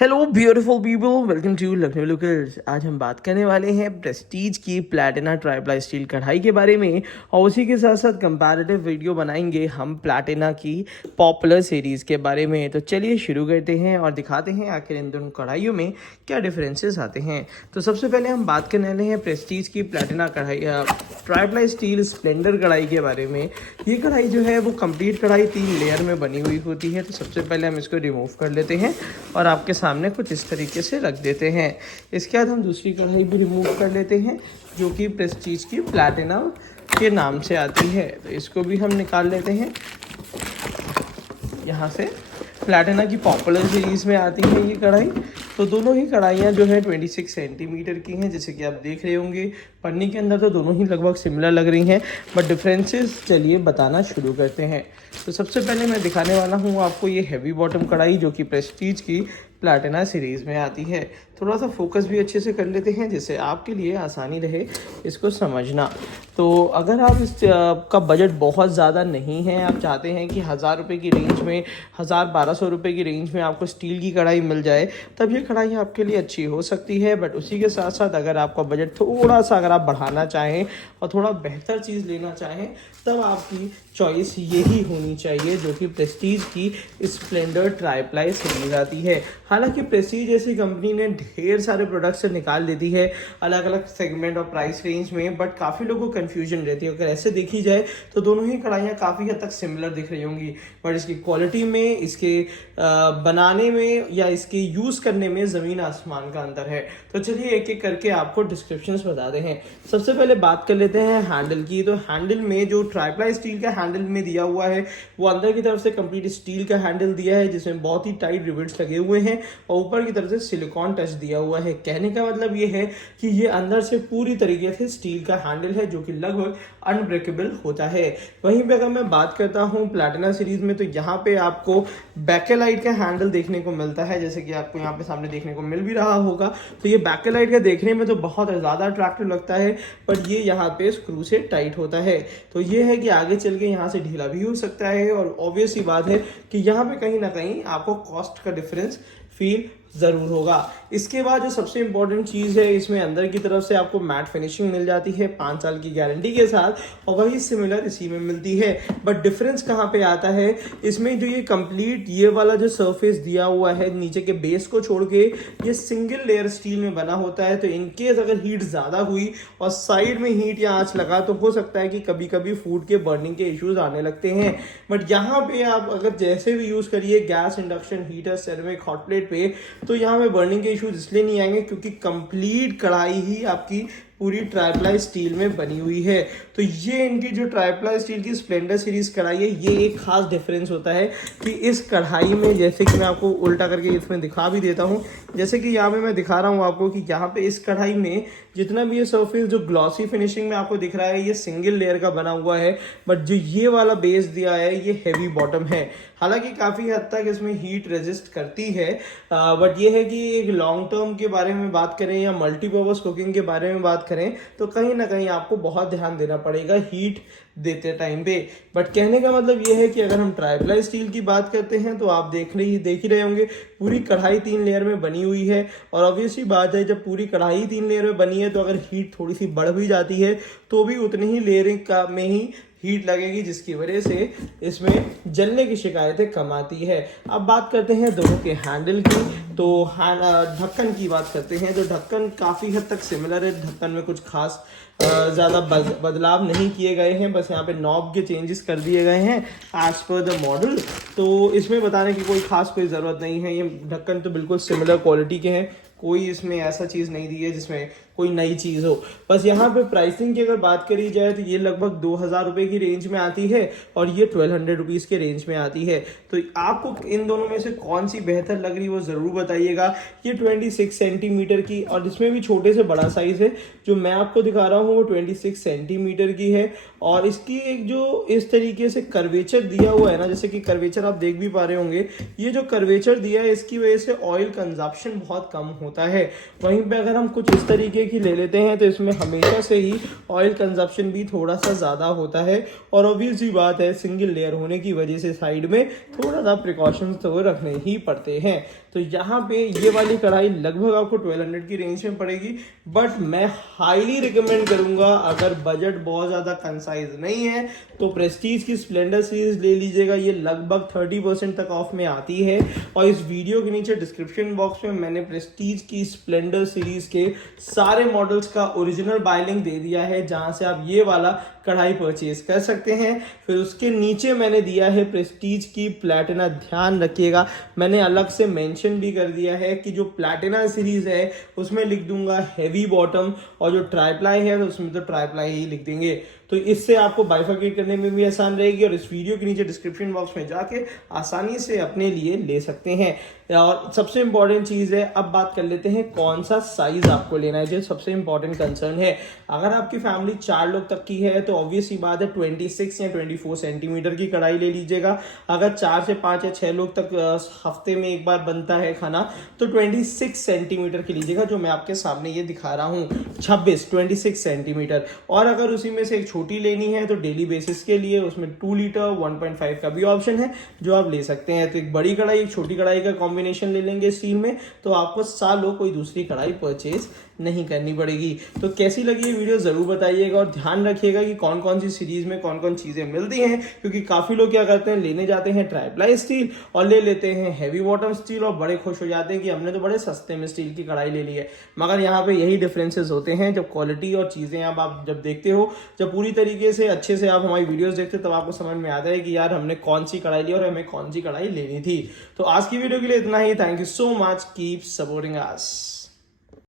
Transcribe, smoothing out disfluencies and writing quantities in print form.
Hello beautiful people, welcome to Lucknow lookers. आज हम बात करने वाले हैं प्रेस्टीज की प्लैटिना ट्राइप्लाई स्टील कढ़ाई के बारे में, और उसी के साथ साथ कंपैरेटिव वीडियो बनाएंगे हम प्लैटिना की पॉपुलर सीरीज़ के बारे में। तो चलिए शुरू करते हैं और दिखाते हैं आखिर इन दोनों कढ़ाइयों में क्या डिफरेंसेस आते हैं। तो सबसे पहले हम बात करने वाले हैं प्रेस्टीज की प्लैटिना कढ़ाई ट्राइप्लाई स्टील स्प्लेंडर कढ़ाई के बारे में। ये कढ़ाई जो है वो कंप्लीट कढ़ाई 3 लेयर में बनी हुई होती है। तो सबसे पहले हम इसको रिमूव कर लेते हैं और आपके सामने कुछ इस तरीके से रख देते हैं। इसके बाद हम दूसरी कढ़ाई भी रिमूव कर लेते हैं जो कि प्रेस्टीज की प्लैटिना के नाम से आती है। तो इसको भी हम निकाल लेते हैं यहाँ से। प्लैटिना की पॉपुलर सीरीज़ में आती है ये कढ़ाई। तो दोनों ही कढ़ाइयाँ जो है 26 सेंटीमीटर की हैं, जैसे कि आप देख रहे होंगे। पन्नी के अंदर तो दोनों ही लगभग सिमिलर लग रही हैं, बट डिफरेंसेस चलिए बताना शुरू करते हैं। तो सबसे पहले मैं दिखाने वाला हूँ आपको ये हैवी बॉटम कढ़ाई जो कि प्रेस्टीज की प्लैटिना सीरीज़ में आती है। थोड़ा सा फोकस भी अच्छे से कर लेते हैं जिससे आपके लिए आसानी रहे इसको समझना। तो अगर आप इस का बजट बहुत ज़्यादा नहीं है, आप चाहते हैं कि 1000 रुपये की रेंज में, 1000-1200 रुपये की रेंज में आपको स्टील की कढ़ाई मिल जाए, तब ये कढ़ाई आपके लिए अच्छी हो सकती है। बट उसी के साथ साथ अगर आपका बजट थोड़ा सा अगर आप बढ़ाना चाहें और थोड़ा बेहतर चीज़ लेना चाहें, तब आपकी चॉइस यही होनी चाहिए जो कि प्रेस्टीज की स्प्लेंडर ट्राइप्लाई सीरीज आती है। हालांकि प्रेस्टीज जैसी कंपनी ने ढेर सारे प्रोडक्ट्स निकाल देती है अलग अलग सेगमेंट और प्राइस रेंज में, बट काफ़ी लोगों को कन्फ्यूजन रहती है। अगर ऐसे देखी जाए तो दोनों ही कढ़ाइयाँ काफ़ी हद तक सिमिलर दिख रही होंगी, बट इसकी क्वालिटी में, इसके बनाने में या इसके यूज़ करने में ज़मीन आसमान का अंतर है। तो चलिए एक एक करके आपको डिस्क्रिप्शंस बताते हैं। सबसे पहले बात कर लेते हैं हैंडल की। तो हैंडल में जो ट्राइप्लाई स्टील का हैंडल में दिया हुआ है वो अंदर की तरफ से कंप्लीट स्टील का हैंडल दिया है जिसमें बहुत ही टाइट रिवेट्स लगे हुए हैं, और ऊपर की तरफ से सिलिकॉन टच दिया हुआ है। कहने का मतलब ये है कि ये अंदर से पूरी तरीके से स्टील का हैंडल है जो कि लगभग अनब्रेकेबल होता है। वहीं पे अगर मैं बात करता हूँ प्लैटिना सीरीज में, तो यहाँ पे आपको बैकेलाइट का हैंडल देखने को मिलता है, जैसे कि आपको यहाँ पे सामने देखने को मिल भी रहा होगा। तो ये बैकेलाइट का देखने में तो बहुत ज़्यादा अट्रैक्टिव लगता है, पर ये यहाँ पे स्क्रू से टाइट होता है। तो ये है कि आगे चल के यहाँ से ढीला भी हो सकता है, और ऑब्वियस ही बात है कि यहाँ पे कहीं ना कहीं आपको कॉस्ट का डिफरेंस फील ज़रूर होगा। इसके बाद जो सबसे इंपॉर्टेंट चीज़ है, इसमें अंदर की तरफ से आपको मैट फिनिशिंग मिल जाती है 5 साल की गारंटी के साथ, और वही सिमिलर इसी में मिलती है। बट डिफरेंस कहाँ पे आता है, इसमें जो ये कंप्लीट ये वाला जो सरफेस दिया हुआ है नीचे के बेस को छोड़ के, ये सिंगल लेयर स्टील में बना होता है। तो इनकेस अगर हीट ज़्यादा हुई और साइड में हीट या आँच लगा तो हो सकता है कि कभी कभी फूड के बर्निंग के इश्यूज आने लगते हैं। बट यहाँ पे आप अगर जैसे भी यूज़ करिए gas, induction, heater, ceramic, hot plate पे, तो यहाँ पे बर्निंग के इश्यूज इसलिए नहीं आएंगे क्योंकि कंप्लीट कढ़ाई ही आपकी पूरी ट्राइप्लाई स्टील में बनी हुई है। तो ये इनकी जो ट्राइप्लाई स्टील की स्प्लेंडर सीरीज कढ़ाई है, ये एक खास डिफरेंस होता है कि इस कढ़ाई में, जैसे कि मैं आपको उल्टा करके इसमें दिखा भी देता हूँ, जैसे कि यहाँ पे मैं दिखा रहा हूँ आपको कि यहाँ पे इस कढ़ाई में जितना भी ये सरफेस जो ग्लॉसी फिनिशिंग में आपको दिख रहा है, ये सिंगल लेयर का बना हुआ है। बट जो ये वाला बेस दिया है ये हैवी बॉटम है। हालांकि काफ़ी हद तक इसमें हीट रेजिस्ट करती है, बट ये है कि एक लॉन्ग टर्म के बारे में बात करें या मल्टीपर्पज कुकिंग के बारे में बात करें, तो कहीं ना कहीं आपको बहुत ध्यान देना पड़ेगा हीट देते टाइम पे। बट कहने का मतलब ये है कि अगर हम ट्राइप्लाई स्टील की बात करते हैं तो आप देख ही रहे होंगे पूरी कढ़ाई 3 लेयर में बनी हुई है। और ऑब्वियसली बात है, जब पूरी कढ़ाई 3 लेयर में बनी है तो अगर हीट थोड़ी सी बढ़ भी जाती है तो भी उतनी ही लेयरिंग का में ही हीट लगेगी, जिसकी वजह से इसमें जलने की शिकायतें कम आती है। अब बात करते हैं दोनों के हैंडल की। तो ढक्कन की बात करते हैं। तो ढक्कन काफ़ी हद तक सिमिलर है, ढक्कन में कुछ खास ज़्यादा बदलाव नहीं किए गए हैं, बस यहाँ पे नॉब के चेंजेस कर दिए गए हैं एज पर द मॉडल। तो इसमें बताने की कोई ज़रूरत नहीं है, ये ढक्कन तो बिल्कुल सिमिलर क्वालिटी के हैं, कोई इसमें ऐसा चीज़ नहीं दी है जिसमें कोई नई चीज़ हो। बस यहाँ पे प्राइसिंग की अगर बात करी जाए तो ये लगभग 2000 रुपये की रेंज में आती है और ये 1200 रुपीज़ के रेंज में आती है। तो आपको इन दोनों में से कौन सी बेहतर लग रही है वो ज़रूर बताइएगा। ये 26 सेंटीमीटर की, और इसमें भी छोटे से बड़ा साइज़ है, जो मैं आपको दिखा रहा हूँ वो 26 सेंटीमीटर की है। और इसकी एक जो इस तरीके से कर्वेचर दिया हुआ है ना, जैसे कि कर्वेचर आप देख भी पा रहे होंगे, ये जो कर्वेचर दिया है इसकी वजह से ऑयल कंजप्शन बहुत कम होता है। वहीं पे अगर हम कुछ इस तरीके की ले लेते हैं तो इसमें हमेशा से ही ऑयल कंजप्शन भी थोड़ा सा ज़्यादा होता है। और ऑब्वियस ही बात है, सिंगल लेयर होने की वजह से साइड में थोड़ा सा प्रिकॉशंस तो रखने ही पड़ते हैं। तो यहाँ यहाँ पे ये वाली कढ़ाई लगभग आपको 1200 की रेंज में पड़ेगी, बट मैं हाईली रिकमेंड करूंगा अगर बजट बहुत ज़्यादा कंसाइज नहीं है तो प्रेस्टीज की स्प्लेंडर सीरीज ले लीजिएगा। ये लगभग 30% तक ऑफ में आती है, और इस वीडियो के नीचे डिस्क्रिप्शन बॉक्स में मैंने प्रेस्टीज की स्प्लेंडर सीरीज के सारे मॉडल्स का ओरिजिनल बाय लिंक दे दिया है, जहां से आप ये वाला कढ़ाई परचेज कर सकते हैं। फिर उसके नीचे मैंने दिया है प्रेस्टीज की प्लैटिना। ध्यान रखिएगा, मैंने अलग से मेंशन भी कर दिया है कि जो प्लैटिना सीरीज है उसमें लिख दूंगा हैवी बॉटम, और जो ट्राईप्लाई है तो उसमें तो ट्राईप्लाई ही लिख देंगे। तो इससे आपको बाइफरकेट करने में भी आसान रहेगी, और इस वीडियो के नीचे डिस्क्रिप्शन बॉक्स में जाके आसानी से अपने लिए ले सकते हैं। और सबसे इंपॉर्टेंट चीज़ है, अब बात कर लेते हैं कौन सा साइज आपको लेना है, जो सबसे इंपॉर्टेंट कंसर्न है। अगर आपकी फैमिली 4 लोग तक की है तो ऑब्वियस ही बात है 26 या 24 सेंटीमीटर की कढ़ाई ले लीजिएगा। अगर 4 से 5 या 6 लोग तक हफ्ते में एक बार बनता है खाना तो 26 सेंटीमीटर की लीजिएगा, जो मैं आपके सामने ये दिखा रहा हूँ 26 सेंटीमीटर। और अगर उसी में से एक छोटी लेनी है तो डेली बेसिस के लिए उसमें 2 लीटर 1.5 का भी ऑप्शन है जो आप ले सकते हैं। तो एक बड़ी कढ़ाई एक छोटी कढ़ाई का कॉम्बिनेशन ले लेंगे स्टील में, तो आपको सालों कोई दूसरी कढ़ाई परचेज नहीं करनी पड़ेगी। तो कैसी लगी ये वीडियो जरूर बताइएगा, और ध्यान रखिएगा कि कौन कौन सी सीरीज में कौन कौन चीजें मिलती हैं, क्योंकि काफी लोग क्या करते हैं, लेने जाते हैं ट्राईप्लाई स्टील और ले लेते हैं हैवी बॉटम स्टील, और बड़े खुश हो जाते हैं कि हमने तो बड़े सस्ते में स्टील की कढ़ाई ले ली है। मगर यहाँ पे यही डिफरेंसेस होते हैं, जब क्वालिटी और चीजें आप जब देखते हो, जब पूरी तरीके से अच्छे से आप हमारी वीडियोस देखते हो, तब आपको समझ में आता है कि यार हमने कौन सी कढ़ाई ली और हमें कौन सी कढ़ाई लेनी थी। तो आज की वीडियो के लिए इतना ही। Thank you so much, keep supporting us.